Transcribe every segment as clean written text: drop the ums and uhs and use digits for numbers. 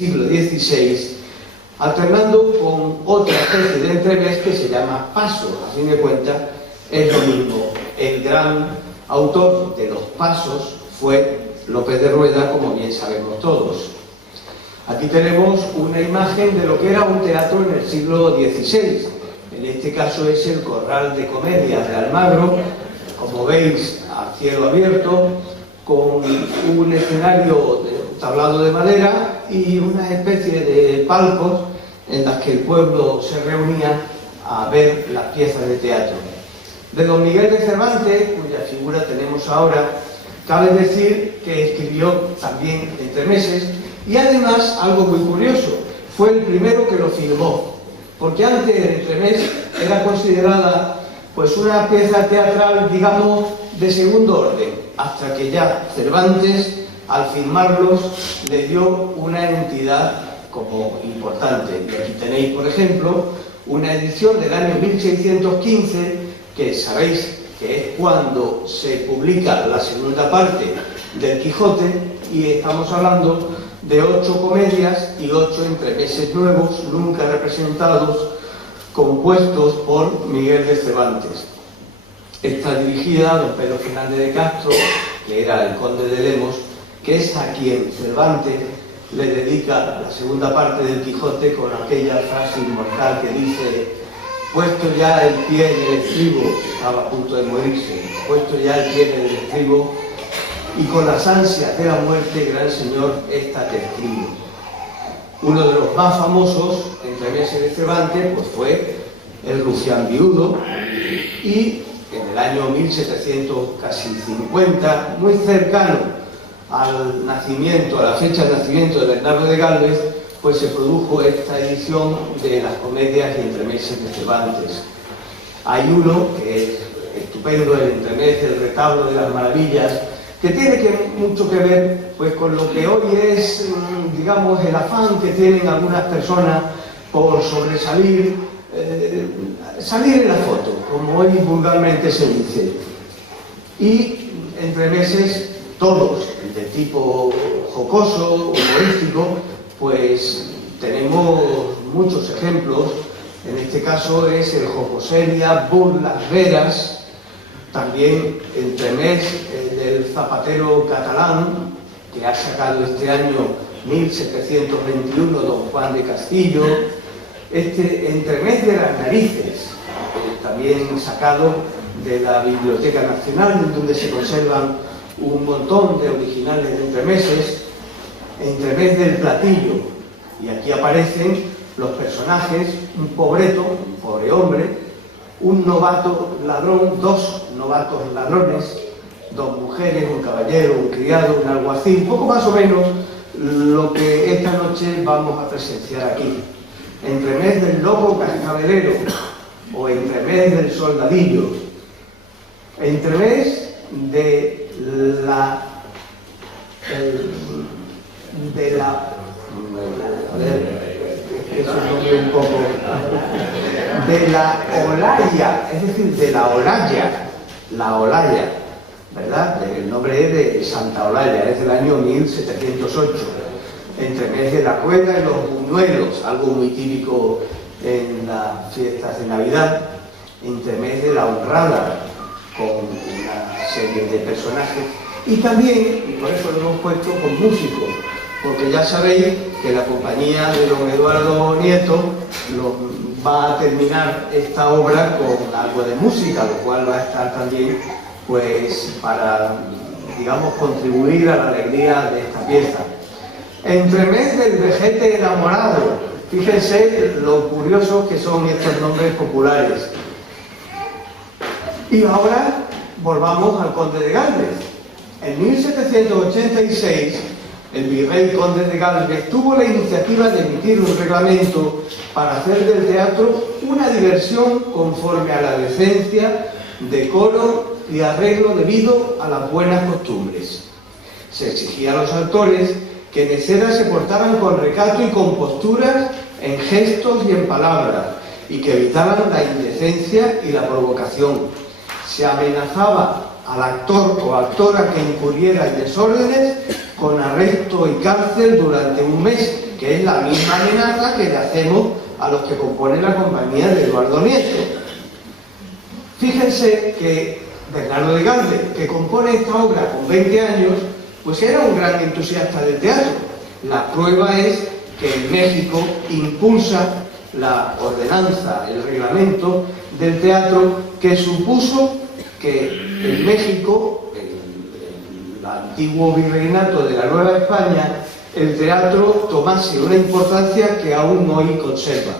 siglo XVI, alternando con otra especie de entremés que se llama paso. A fin de cuentas, es lo mismo. El gran autor de los pasos fue López de Rueda, como bien sabemos todos. Aquí tenemos una imagen de lo que era un teatro en el siglo XVI. En este caso es el Corral de Comedias de Almagro, como veis, a cielo abierto, con un escenario tablado de madera y una especie de palcos en las que el pueblo se reunía a ver las piezas de teatro. De don Miguel de Cervantes, cuya figura tenemos ahora, cabe decir que escribió también entremeses y además, algo muy curioso, fue el primero que lo filmó, porque antes el entremés era considerada pues una pieza teatral, digamos, de segundo orden, hasta que ya Cervantes, al filmarlos, le dio una entidad como importante. Y aquí tenéis, por ejemplo, una edición del año 1615, que sabéis que es cuando se publica la segunda parte del Quijote, y estamos hablando de 8 comedias y 8 entremeses nuevos, nunca representados, compuestos por Miguel de Cervantes. Está dirigida a don Pedro Fernández de Castro, que era el conde de Lemos, que es a quien Cervantes le dedica la segunda parte del Quijote con aquella frase inmortal que dice: puesto ya el pie en el estribo, estaba a punto de morirse, puesto ya el pie en el estribo, y con las ansias de la muerte, gran señor, esta te escribo. Uno de los más famosos entremeses de Cervantes pues fue el Rufián Viudo, y en el año 1750, muy cercano al nacimiento, a la fecha de nacimiento de Bernardo de Gálvez, pues se produjo esta edición de las comedias y entremeses de Cervantes. Hay uno que es estupendo, el entremés del Retablo de las Maravillas, que tiene mucho que ver pues con lo que hoy es, digamos, el afán que tienen algunas personas por sobresalir, salir en la foto, como hoy vulgarmente se dice. Y entremeses todos, de tipo jocoso, humorístico, pues tenemos muchos ejemplos. En este caso es el Jocoseria, Burlas Veras, también entremés del Zapatero Catalán, que ha sacado este año 1721 don Juan de Castillo, este entremés de las narices, también sacado de la Biblioteca Nacional, donde se conservan un montón de originales de entremeses, entremés del platillo, y aquí aparecen los personajes: un pobreto, un pobre hombre, un novato ladrón, 2 novatos ladrones, 2 mujeres, un caballero, un criado, un alguacil, poco más o menos lo que esta noche vamos a presenciar aquí. Entremés del lobo cascabelero o entremés del soldadillo, entremés de la olaya, es decir, de la olaya, ¿verdad? El nombre es de Santa Olaya, es del año 1708. Entremés de la cuerda y los buñuelos, algo muy típico en las fiestas de Navidad. Entremés de la honrada, con una serie de personajes, y también, y por eso lo hemos puesto, con músicos, porque ya sabéis que la compañía de don Eduardo Nieto va a terminar esta obra con algo de música, lo cual va a estar también pues para, digamos, contribuir a la alegría de esta pieza. Entremés del vejete enamorado, fíjense lo curiosos que son estos nombres populares. Y ahora volvamos al conde de Gálvez. En 1786, el virrey conde de Gálvez tuvo la iniciativa de emitir un reglamento para hacer del teatro una diversión conforme a la decencia, decoro y arreglo debido a las buenas costumbres. Se exigía a los actores que en escena se portaran con recato y compostura en gestos y en palabras, y que evitaran la indecencia y la provocación. Se amenazaba al actor o actora que incurriera en desórdenes con arresto y cárcel durante un mes, que es la misma amenaza que le hacemos a los que componen la compañía de Eduardo Nieto. Fíjense que Bernardo de Galvez, que compone esta obra con 20 años, pues era un gran entusiasta del teatro. La prueba es que en México impulsa la ordenanza, el reglamento del teatro, que supuso que en México, el antiguo virreinato de la Nueva España, el teatro tomase una importancia que aún hoy conserva.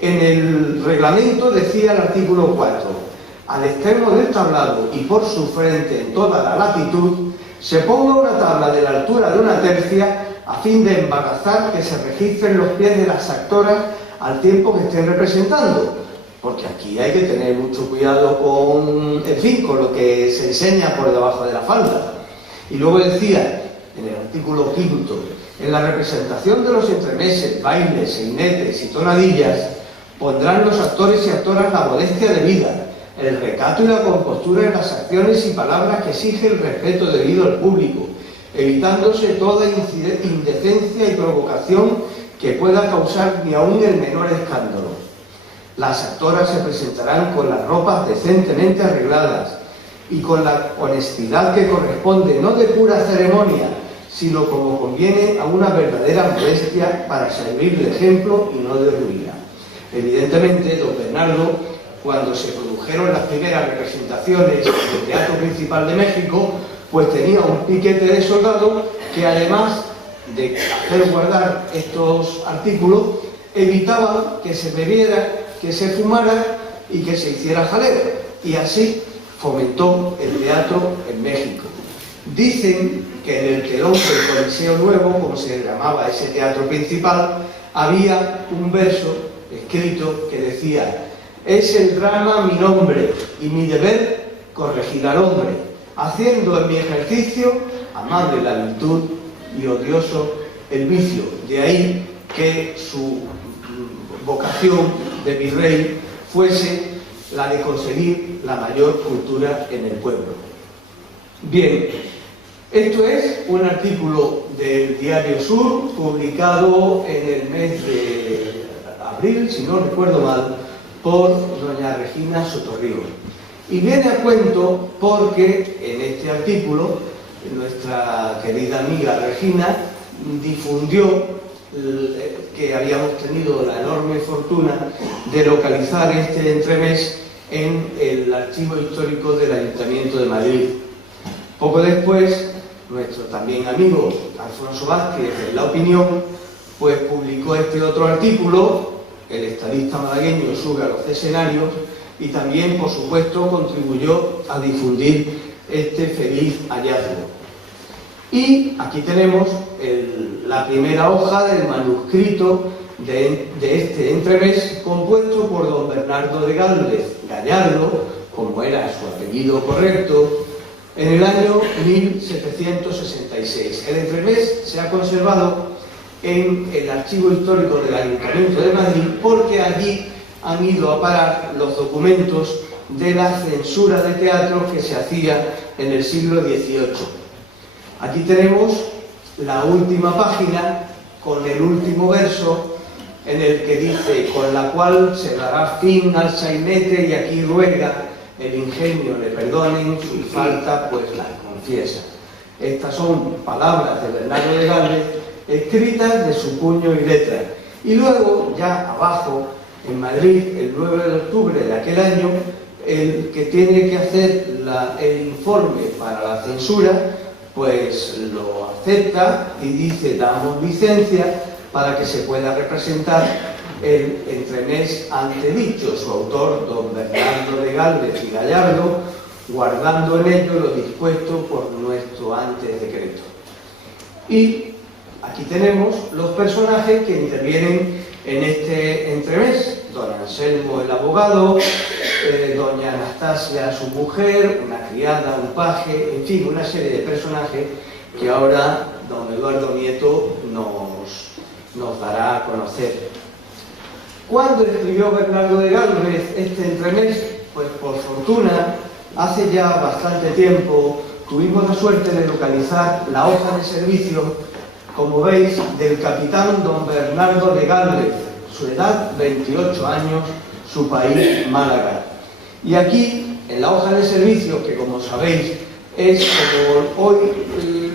En el reglamento decía el artículo 4: al extremo del tablado y por su frente en toda la latitud, se ponga una tabla de la altura de una tercia a fin de embarazar que se registren los pies de las actoras al tiempo que estén representando. Porque aquí hay que tener mucho cuidado con, en fin, con lo que se enseña por debajo de la falda. Y luego decía, en el artículo 5, en la representación de los entremeses, bailes, sainetes y tonadillas, pondrán los actores y actoras la modestia debida, el recato y la compostura en las acciones y palabras que exige el respeto debido al público, evitándose toda indecencia y provocación que pueda causar ni aun el menor escándalo. Las actoras se presentarán con las ropas decentemente arregladas y con la honestidad que corresponde, no de pura ceremonia, sino como conviene a una verdadera modestia para servir de ejemplo y no de ruina. Evidentemente, don Bernardo, cuando se produjeron las primeras representaciones del Teatro Principal de México, pues tenía un piquete de soldados que, además de hacer guardar estos artículos, evitaban que se bebiera, que se fumara y que se hiciera jaleo. Y así fomentó el teatro en México. Dicen que en el telón del Coliseo Nuevo, como se llamaba ese teatro principal, había un verso escrito que decía: es el drama mi nombre y mi deber corregir al hombre, haciendo en mi ejercicio amable la virtud y odioso el vicio. De ahí que su vocación de virrey fuese la de conseguir la mayor cultura en el pueblo. Bien, esto es un artículo del Diario Sur, publicado en el mes de abril, si no recuerdo mal, por doña Regina Sotorrío. Y viene a cuento porque en este artículo nuestra querida amiga Regina difundió que habíamos tenido la enorme fortuna de localizar este entremés en el archivo histórico del Ayuntamiento de Madrid. Poco después, nuestro también amigo Alfonso Vázquez, en La Opinión, pues publicó este otro artículo. El estadista malagueño sube a los escenarios y también, por supuesto, contribuyó a difundir este feliz hallazgo. Y aquí tenemos la primera hoja del manuscrito de este entremés, compuesto por don Bernardo de Galvez Gallardo, como era su apellido correcto, en el año 1766. El entremés se ha conservado en el archivo histórico del Ayuntamiento de Madrid porque allí han ido a parar los documentos de la censura de teatro que se hacía en el siglo XVIII. Aquí tenemos la última página con el último verso en el que dice: con la cual se dará fin al sainete y aquí ruega el ingenio le perdonen su falta pues la confiesa. Estas son palabras de Bernardo de Galvez escritas de su puño y letra. Y luego, ya abajo, en Madrid, el 9 de octubre de aquel año, el que tiene que hacer el informe para la censura, pues lo acepta y dice: damos licencia para que se pueda representar el entremés antedicho. Su autor, don Bernardo de Galvez y Gallardo, guardando en ello lo dispuesto por nuestro antes decreto. Y aquí tenemos los personajes que intervienen en este entremés: don Anselmo el abogado, doña Anastasia su mujer, una criada, un paje, en fin, una serie de personajes que ahora don Eduardo Nieto nos dará a conocer. ¿Cuándo escribió Bernardo de Galvez este entremés? Pues por fortuna, hace ya bastante tiempo tuvimos la suerte de localizar la hoja de servicio como veis, del capitán don Bernardo de Gálvez, su edad 28 años, su país Málaga. Y aquí, en la hoja de servicio, que como sabéis es como hoy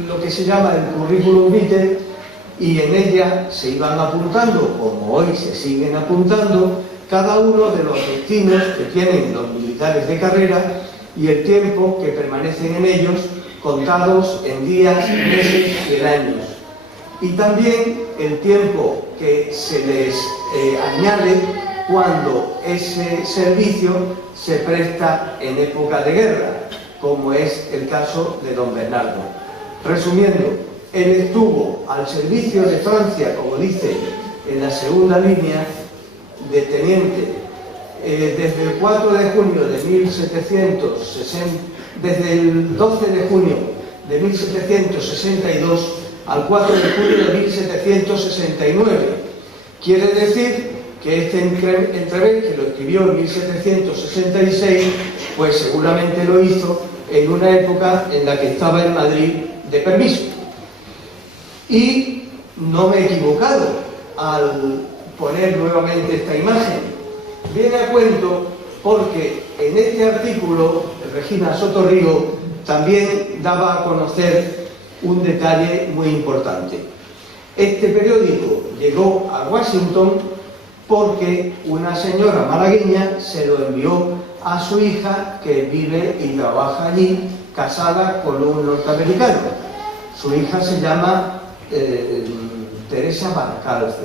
lo que se llama el currículum vitae, y en ella se iban apuntando, como hoy se siguen apuntando, cada uno de los destinos que tienen los militares de carrera y el tiempo que permanecen en ellos, contados en días, meses y en años. Y también el tiempo que se les añade cuando ese servicio se presta en época de guerra, como es el caso de don Bernardo. Resumiendo, él estuvo al servicio de Francia, como dice en la segunda línea, de teniente, desde el 4 de junio de 1760, desde el 12 de junio de 1762 al 4 de julio de 1769. Quiere decir que este entrevés, que lo escribió en 1766, pues seguramente lo hizo en una época en la que estaba en Madrid de permiso. Y no me he equivocado al poner nuevamente esta imagen. Viene a cuento porque en este artículo Regina Sotorrigo también daba a conocer un detalle muy importante. Este periódico llegó a Washington porque una señora malagueña se lo envió a su hija, que vive y trabaja allí, casada con un norteamericano. Su hija se llama Teresa Barcalce.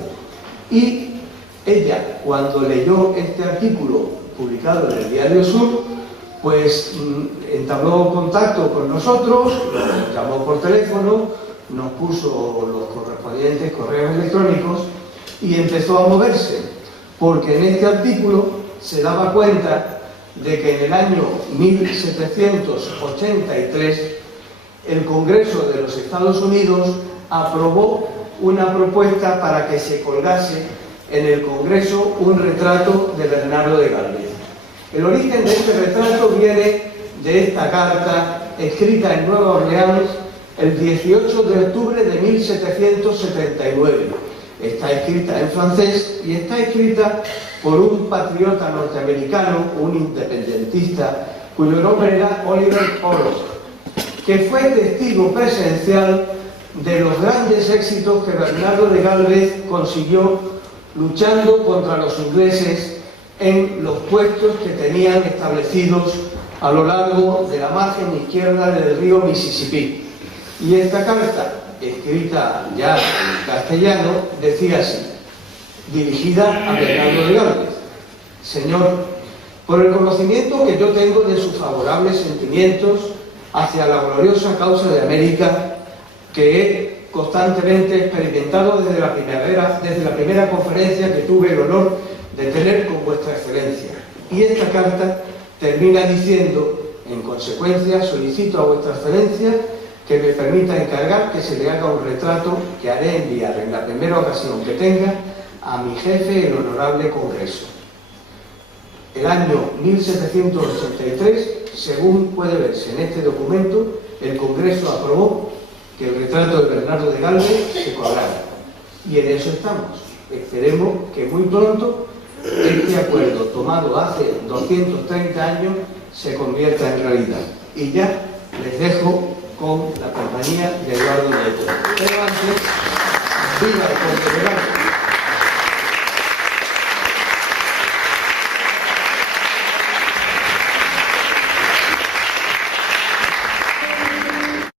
Y ella, cuando leyó este artículo publicado en el Diario Sur, pues entabló contacto con nosotros, nos llamó por teléfono, nos puso los correspondientes correos electrónicos y empezó a moverse, porque en este artículo se daba cuenta de que en el año 1783 el Congreso de los Estados Unidos aprobó una propuesta para que se colgase en el Congreso un retrato de Bernardo de Gálvez. El origen de este retrato viene de esta carta escrita en Nueva Orleans el 18 de octubre de 1779. Está escrita en francés y está escrita por un patriota norteamericano, un independentista, cuyo nombre era Oliver Orlock, que fue testigo presencial de los grandes éxitos que Bernardo de Gálvez consiguió luchando contra los ingleses en los puestos que tenían establecidos a lo largo de la margen izquierda del río Mississippi. Y esta carta, escrita ya en castellano, decía así, dirigida a Bernardo de Gálvez: Señor, por el conocimiento que yo tengo de sus favorables sentimientos hacia la gloriosa causa de América, que he constantemente experimentado desde la primera conferencia que tuve el honor de tener con vuestra excelencia. Y esta carta termina diciendo: en consecuencia, solicito a vuestra excelencia que me permita encargar que se le haga un retrato que haré enviar en la primera ocasión que tenga a mi jefe, el honorable Congreso. El año 1783, según puede verse en este documento, el Congreso aprobó que el retrato de Bernardo de Gálvez se colgara. Y en eso estamos. Esperemos que muy pronto este acuerdo tomado hace 230 años se convierta en realidad. Y ya les dejo con la compañía de Eduardo Nieto. Pero antes, viva el Confederado.